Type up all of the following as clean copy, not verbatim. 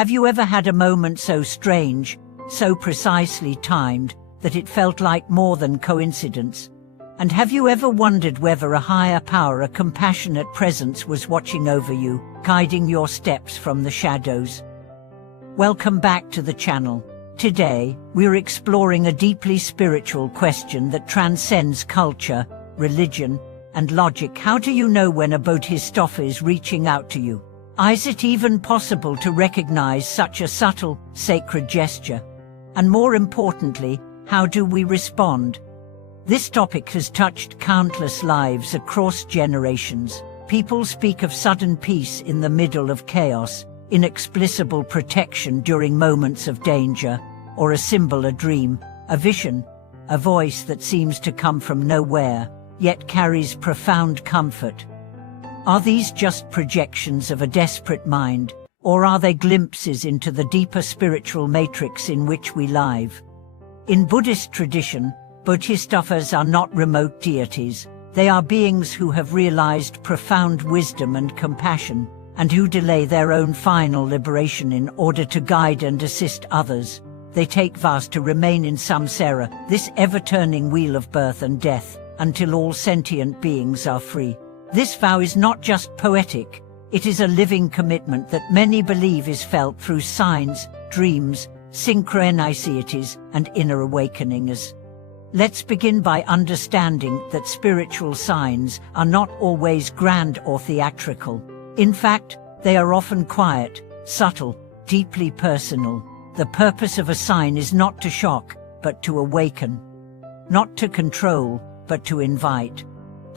Have you ever had a moment so strange, so precisely timed, that it felt like more than coincidence? And have you ever wondered whether a higher power, a compassionate presence was watching over you, guiding your steps from the shadows? Welcome back to the channel. Today, we're exploring a deeply spiritual question that transcends culture, religion, and logic. How do you know when a bodhisattva is reaching out to you? Is it even possible to recognize such a subtle, sacred gesture? And more importantly, how do we respond? This topic has touched countless lives across generations. People speak of sudden peace in the middle of chaos, inexplicable protection during moments of danger, or a symbol, a dream, a vision, a voice that seems to come from nowhere, yet carries profound comfort. Are these just projections of a desperate mind, or are they glimpses into the deeper spiritual matrix in which we live? In Buddhist tradition, Bodhisattvas are not remote deities. They are beings who have realized profound wisdom and compassion, and who delay their own final liberation in order to guide and assist others. They take vows to remain in samsara, this ever-turning wheel of birth and death, until all sentient beings are free. This vow is not just poetic, it is a living commitment that many believe is felt through signs, dreams, synchronicities, and inner awakenings. Let's begin by understanding that spiritual signs are not always grand or theatrical. In fact, they are often quiet, subtle, deeply personal. The purpose of a sign is not to shock, but to awaken. Not to control, but to invite.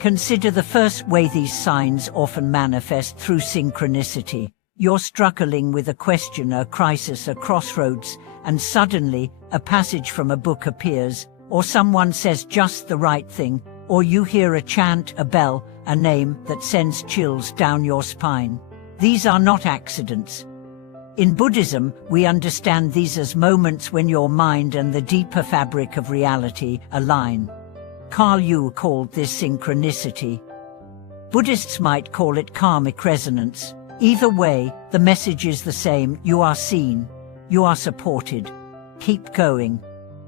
Consider the first way these signs often manifest: through synchronicity. You're struggling with a question, a crisis, a crossroads, and suddenly, a passage from a book appears, or someone says just the right thing, or you hear a chant, a bell, a name that sends chills down your spine. These are not accidents. In Buddhism, we understand these as moments when your mind and the deeper fabric of reality align. Carl Jung called this synchronicity. Buddhists might call it karmic resonance. Either way, the message is the same: you are seen, you are supported. Keep going.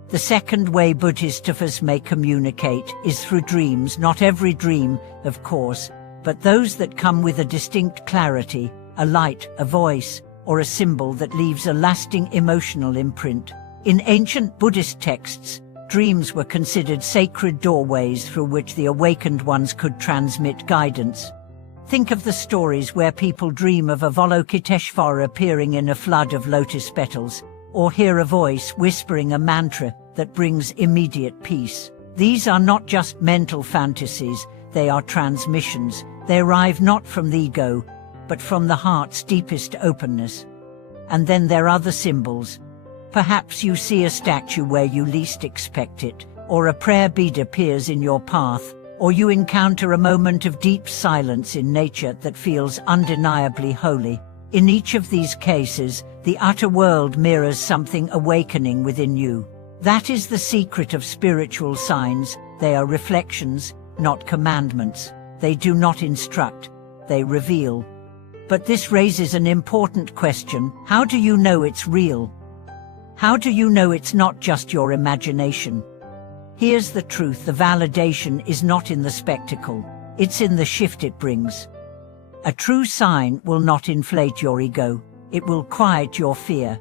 The second way Bodhisattvas may communicate is through dreams. Not every dream, of course, but those that come with a distinct clarity, a light, a voice, or a symbol that leaves a lasting emotional imprint. In ancient Buddhist texts, dreams were considered sacred doorways through which the awakened ones could transmit guidance. Think of the stories where people dream of Avalokiteshvara appearing in a flood of lotus petals, or hear a voice whispering a mantra that brings immediate peace. These are not just mental fantasies, they are transmissions. They arrive not from the ego, but from the heart's deepest openness. And then there are the symbols. Perhaps you see a statue where you least expect it, or a prayer bead appears in your path, or you encounter a moment of deep silence in nature that feels undeniably holy. In each of these cases, the outer world mirrors something awakening within you. That is the secret of spiritual signs. They are reflections, not commandments. They do not instruct, they reveal. But this raises an important question: how do you know it's real? How do you know it's not just your imagination? Here's the truth: the validation is not in the spectacle, it's in the shift it brings. A true sign will not inflate your ego. It will quiet your fear.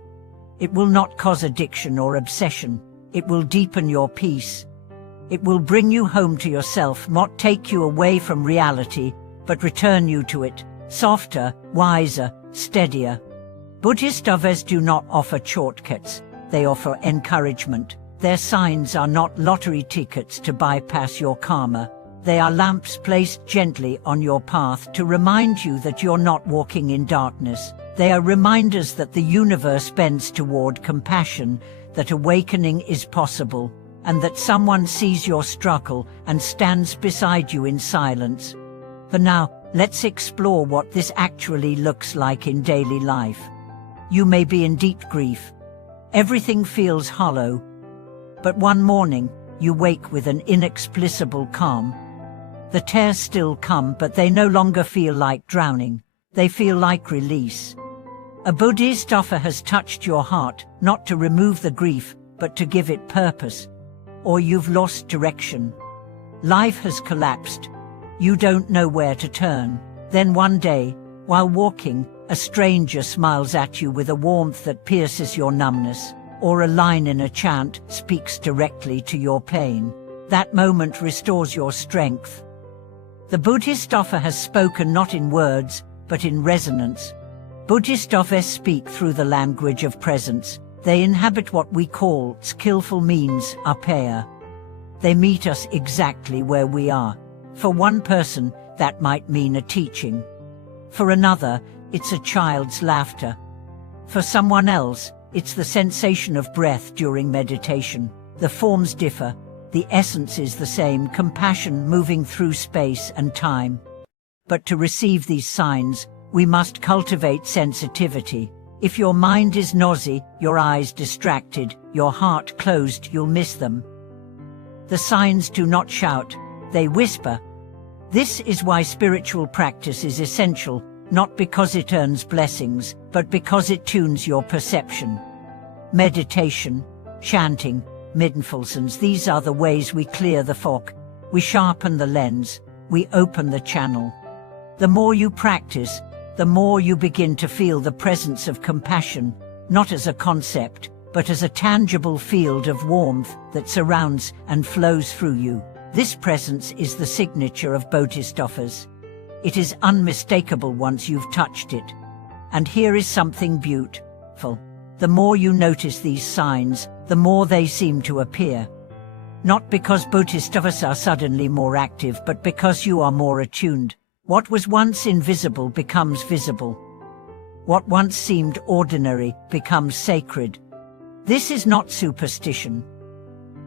It will not cause addiction or obsession. It will deepen your peace. It will bring you home to yourself, not take you away from reality, but return you to it, softer, wiser, steadier. Bodhisattvas do not offer shortcuts. They offer encouragement. Their signs are not lottery tickets to bypass your karma. They are lamps placed gently on your path to remind you that you're not walking in darkness. They are reminders that the universe bends toward compassion, that awakening is possible, and that someone sees your struggle and stands beside you in silence. For now, let's explore what this actually looks like in daily life. You may be in deep grief. Everything feels hollow. But one morning, you wake with an inexplicable calm. The tears still come, but they no longer feel like drowning. They feel like release. A Bodhisattva has touched your heart, not to remove the grief, but to give it purpose. Or you've lost direction. Life has collapsed. You don't know where to turn. Then one day, while walking, a stranger smiles at you with a warmth that pierces your numbness, or a line in a chant speaks directly to your pain. That moment restores your strength. The Bodhisattva has spoken not in words, but in resonance. Bodhisattvas speak through the language of presence. They inhabit what we call skillful means, apaya. They meet us exactly where we are. For one person, that might mean a teaching. For another, it's a child's laughter. For someone else, it's the sensation of breath during meditation. The forms differ. The essence is the same, compassion moving through space and time. But to receive these signs, we must cultivate sensitivity. If your mind is noisy, your eyes distracted, your heart closed, you'll miss them. The signs do not shout, they whisper. This is why spiritual practice is essential, not because it earns blessings, but because it tunes your perception. Meditation, chanting, mindfulness, these are the ways we clear the fog. We sharpen the lens, we open the channel. The more you practice, the more you begin to feel the presence of compassion, not as a concept, but as a tangible field of warmth that surrounds and flows through you. This presence is the signature of Bodhisattvas. It is unmistakable once you've touched it. And here is something beautiful. The more you notice these signs, the more they seem to appear. Not because Bodhisattvas are suddenly more active, but because you are more attuned. What was once invisible becomes visible. What once seemed ordinary becomes sacred. This is not superstition.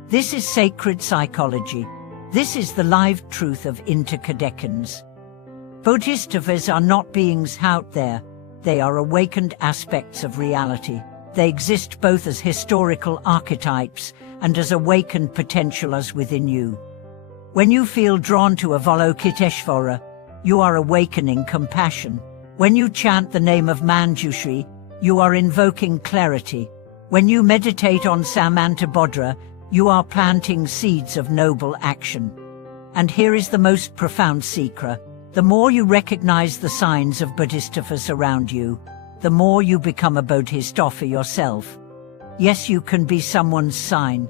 This is sacred psychology. This is the live truth of interdecadence. Bodhisattvas are not beings out there. They are awakened aspects of reality. They exist both as historical archetypes and as awakened potential as within you. When you feel drawn to Avalokiteshvara, you are awakening compassion. When you chant the name of Manjushri, you are invoking clarity. When you meditate on Samantabodhra, you are planting seeds of noble action. And here is the most profound secret. The more you recognize the signs of Bodhisattvas around you, the more you become a Bodhisattva yourself. Yes, you can be someone's sign.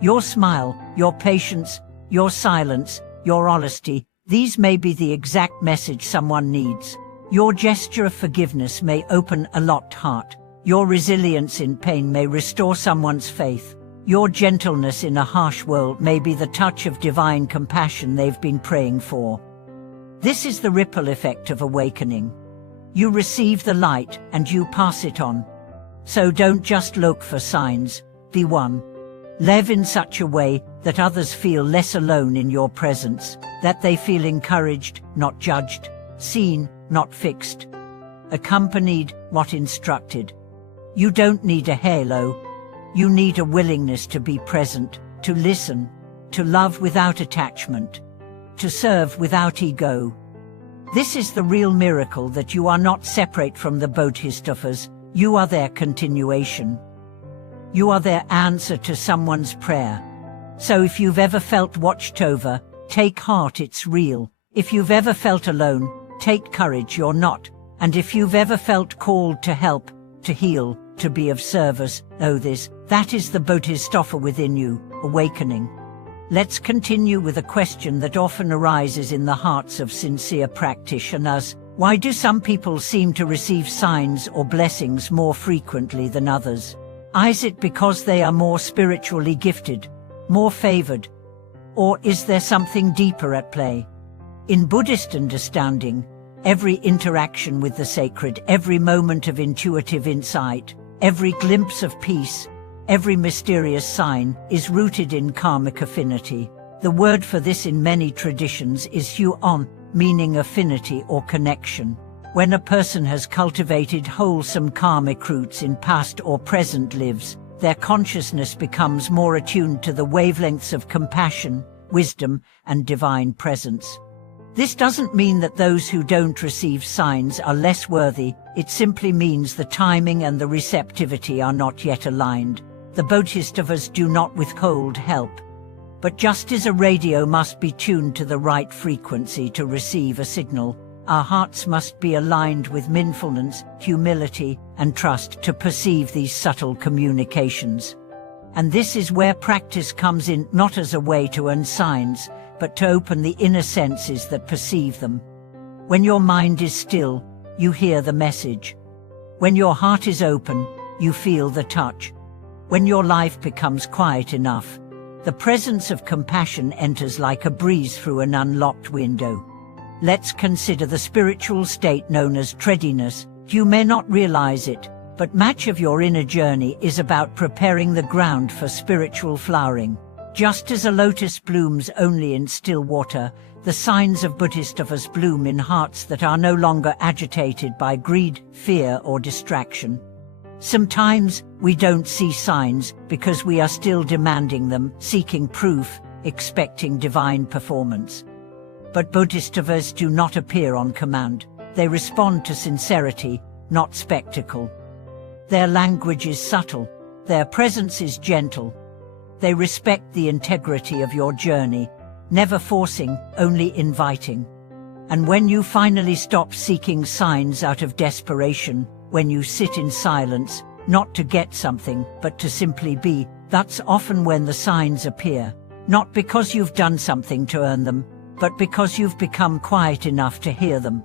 Your smile, your patience, your silence, your honesty, these may be the exact message someone needs. Your gesture of forgiveness may open a locked heart. Your resilience in pain may restore someone's faith. Your gentleness in a harsh world may be the touch of divine compassion they've been praying for. This is the ripple effect of awakening. You receive the light and you pass it on. So don't just look for signs, be one. Live in such a way that others feel less alone in your presence, that they feel encouraged, not judged, seen, not fixed, accompanied, not instructed. You don't need a halo. You need a willingness to be present, to listen, to love without attachment, to serve without ego. This is the real miracle, that you are not separate from the Bodhisattvas, you are their continuation. You are their answer to someone's prayer. So if you've ever felt watched over, take heart, it's real. If you've ever felt alone, take courage, you're not. And if you've ever felt called to help, to heal, to be of service, know this, that is the Bodhisattva within you, awakening. Let's continue with a question that often arises in the hearts of sincere practitioners. Why do some people seem to receive signs or blessings more frequently than others? Is it because they are more spiritually gifted, more favored? Or is there something deeper at play? In Buddhist understanding, every interaction with the sacred, every moment of intuitive insight, every glimpse of peace, every mysterious sign is rooted in karmic affinity. The word for this in many traditions is huon, meaning affinity or connection. When a person has cultivated wholesome karmic roots in past or present lives, their consciousness becomes more attuned to the wavelengths of compassion, wisdom, and divine presence. This doesn't mean that those who don't receive signs are less worthy, it simply means the timing and the receptivity are not yet aligned. The Bodhisattvas do not withhold help. But just as a radio must be tuned to the right frequency to receive a signal, our hearts must be aligned with mindfulness, humility, and trust to perceive these subtle communications. And this is where practice comes in, not as a way to earn signs, but to open the inner senses that perceive them. When your mind is still, you hear the message. When your heart is open, you feel the touch. When your life becomes quiet enough, the presence of compassion enters like a breeze through an unlocked window. Let's consider the spiritual state known as treadiness. You may not realize it, but much of your inner journey is about preparing the ground for spiritual flowering. Just as a lotus blooms only in still water, the signs of Bodhisattvas bloom in hearts that are no longer agitated by greed, fear, or distraction. Sometimes we don't see signs because we are still demanding them, seeking proof, expecting divine performance. But Bodhisattvas do not appear on command. They respond to sincerity, not spectacle. Their language is subtle. Their presence is gentle. They respect the integrity of your journey, never forcing, only inviting. And when you finally stop seeking signs out of desperation, when you sit in silence, not to get something, but to simply be, that's often when the signs appear. Not because you've done something to earn them, but because you've become quiet enough to hear them.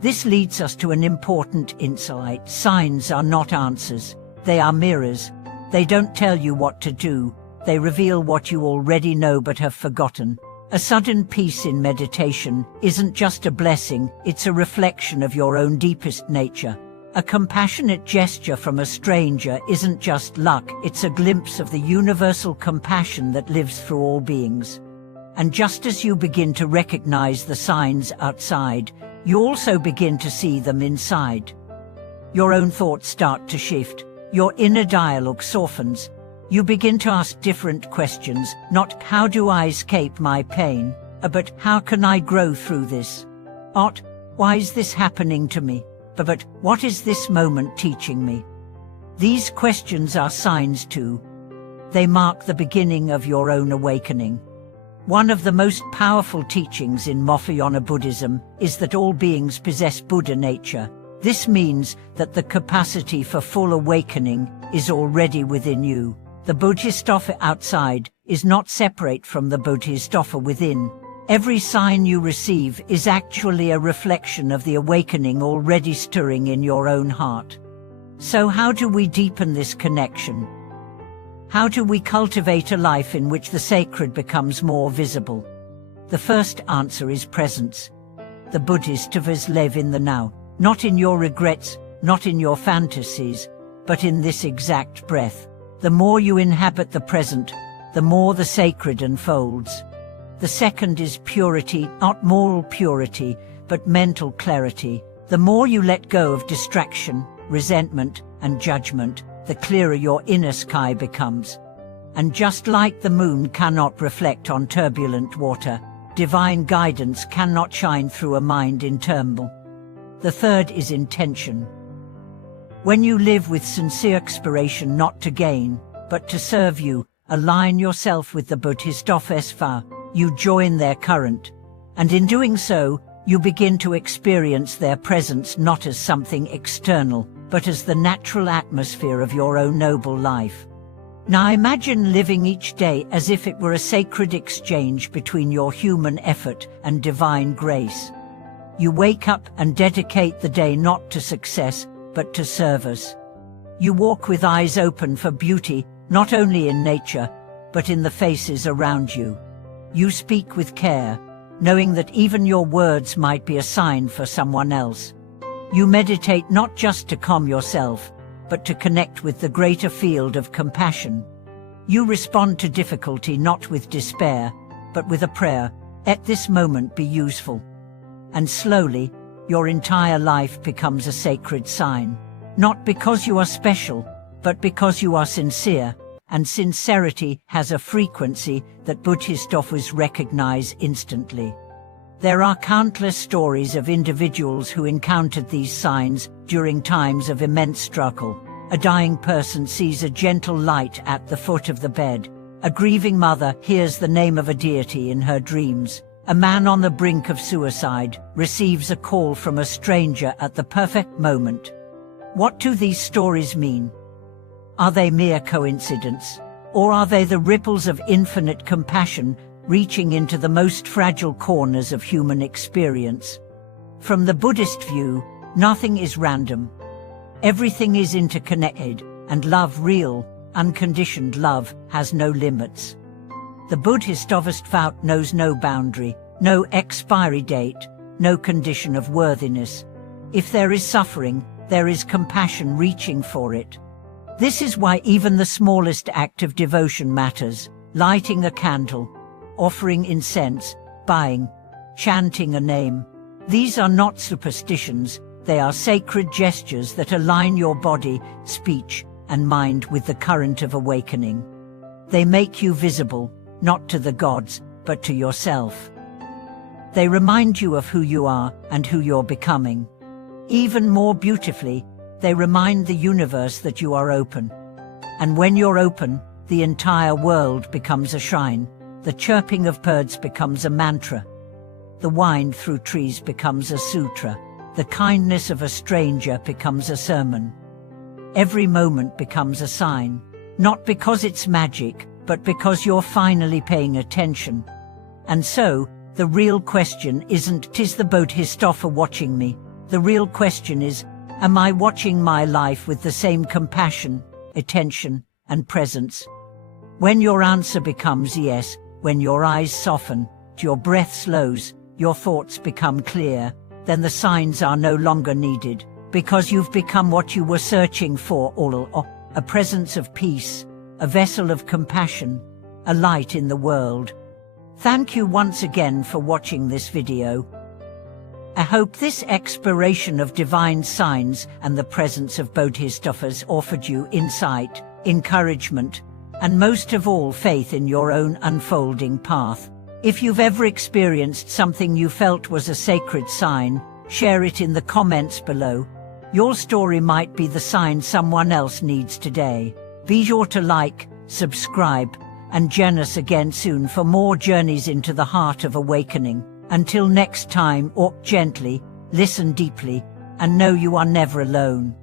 This leads us to an important insight. Signs are not answers. They are mirrors. They don't tell you what to do. They reveal what you already know but have forgotten. A sudden peace in meditation isn't just a blessing, it's a reflection of your own deepest nature. A compassionate gesture from a stranger isn't just luck, it's a glimpse of the universal compassion that lives through all beings. And just as you begin to recognize the signs outside, you also begin to see them inside. Your own thoughts start to shift, your inner dialogue softens. You begin to ask different questions, not how do I escape my pain, but how can I grow through this? Not why is this happening to me, but what is this moment teaching me? These questions are signs too. They mark the beginning of your own awakening. One of the most powerful teachings in Mahayana Buddhism is that all beings possess Buddha nature. This means that the capacity for full awakening is already within you. The Bodhisattva outside is not separate from the Bodhisattva within. Every sign you receive is actually a reflection of the awakening already stirring in your own heart. So how do we deepen this connection? How do we cultivate a life in which the sacred becomes more visible? The first answer is presence. The Bodhisattvas live in the now, not in your regrets, not in your fantasies, but in this exact breath. The more you inhabit the present, the more the sacred unfolds. The second is purity, not moral purity, but mental clarity. The more you let go of distraction, resentment, and judgment, the clearer your inner sky becomes. And just like the moon cannot reflect on turbulent water, divine guidance cannot shine through a mind in turmoil. The third is intention. When you live with sincere aspiration not to gain, but to serve you, align yourself with the Bodhisattvas, you join their current. And in doing so, you begin to experience their presence not as something external, but as the natural atmosphere of your own noble life. Now imagine living each day as if it were a sacred exchange between your human effort and divine grace. You wake up and dedicate the day not to success, but to service. You walk with eyes open for beauty, not only in nature, but in the faces around you. You speak with care, knowing that even your words might be a sign for someone else. You meditate not just to calm yourself, but to connect with the greater field of compassion. You respond to difficulty not with despair, but with a prayer, "Let this moment be useful." And slowly, your entire life becomes a sacred sign. Not because you are special, but because you are sincere, and sincerity has a frequency that Bodhisattvas recognize instantly. There are countless stories of individuals who encountered these signs during times of immense struggle. A dying person sees a gentle light at the foot of the bed. A grieving mother hears the name of a deity in her dreams. A man on the brink of suicide receives a call from a stranger at the perfect moment. What do these stories mean? Are they mere coincidence? Or are they the ripples of infinite compassion reaching into the most fragile corners of human experience? From the Buddhist view, nothing is random. Everything is interconnected, and love, real, unconditioned love, has no limits. The Bodhisattvas vow knows no boundary, no expiry date, no condition of worthiness. If there is suffering, there is compassion reaching for it. This is why even the smallest act of devotion matters: lighting a candle, offering incense, buying, chanting a name. These are not superstitions, they are sacred gestures that align your body, speech, and mind with the current of awakening. They make you visible, not to the gods, but to yourself. They remind you of who you are and who you're becoming. Even more beautifully, they remind the universe that you are open. And when you're open, the entire world becomes a shrine. The chirping of birds becomes a mantra. The wind through trees becomes a sutra. The kindness of a stranger becomes a sermon. Every moment becomes a sign, not because it's magic, but because you're finally paying attention. And so, the real question isn't, is the Bodhisattva watching me? The real question is, am I watching my life with the same compassion, attention, and presence? When your answer becomes yes, when your eyes soften, your breath slows, your thoughts become clear, then the signs are no longer needed, because you've become what you were searching for all along: a presence of peace, a vessel of compassion, a light in the world. Thank you once again for watching this video. I hope this exploration of divine signs and the presence of Bodhisattvas offered you insight, encouragement, and most of all faith in your own unfolding path. If you've ever experienced something you felt was a sacred sign, share it in the comments below. Your story might be the sign someone else needs today. Be sure to like, subscribe, and join us again soon for more journeys into the heart of awakening. Until next time, walk gently, listen deeply, and know you are never alone.